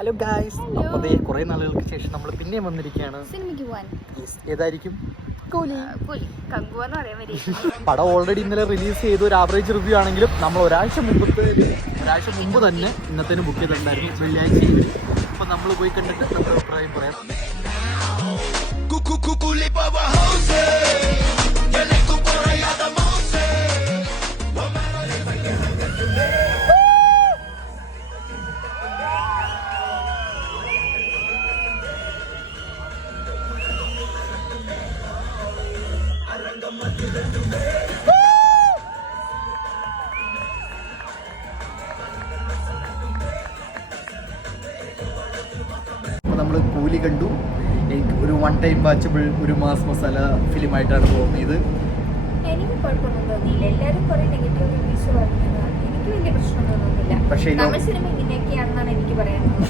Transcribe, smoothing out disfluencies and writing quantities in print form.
Hello guys, അപ്പോൾ കുറേ നാളുകൾക്ക് ശേഷം നമ്മൾ പിന്നെയും വന്നിരിക്കുകയാണ്. സിനിമയ്ക്ക് പോവാൻ. ഏതായിരിക്കും? പടം ഓൾറെഡി ഇന്നലെ റിലീസ് ചെയ്ത ഒരു ആവറേജ് റിവ്യൂ ആണെങ്കിലും നമ്മൾ ഒരാഴ്ച മുമ്പ് തന്നെ ഇന്നത്തേന് ബുക്ക് ചെയ്തിട്ടുണ്ടായിരുന്നു, വെള്ളിയാഴ്ച. അപ്പോൾ നമ്മൾ പോയി കണ്ടിട്ട് നമ്മുടെ അഭിപ്രായം പറയാം. നമ്മൾ കൂലി കണ്ടു. എനിക്ക് ഒരു വൺ ടൈം വാച്ചബിൾ ഒരു മാസ് മസാല ഫിലിം ആയിട്ടാണ് തോന്നിയത്. എനിക്ക് കുഴപ്പമൊന്നും തോന്നിയില്ല. എല്ലാവരും കുറെ നെഗറ്റീവ് റിവ്യൂസ് പറഞ്ഞതാണ്. എനിക്ക് വലിയ പ്രശ്നമൊന്നും തോന്നുന്നില്ല. പക്ഷേ തമിഴ് സിനിമ ഇങ്ങനെയൊക്കെയാണെന്നാണ് എനിക്ക് പറയാനുള്ളത്.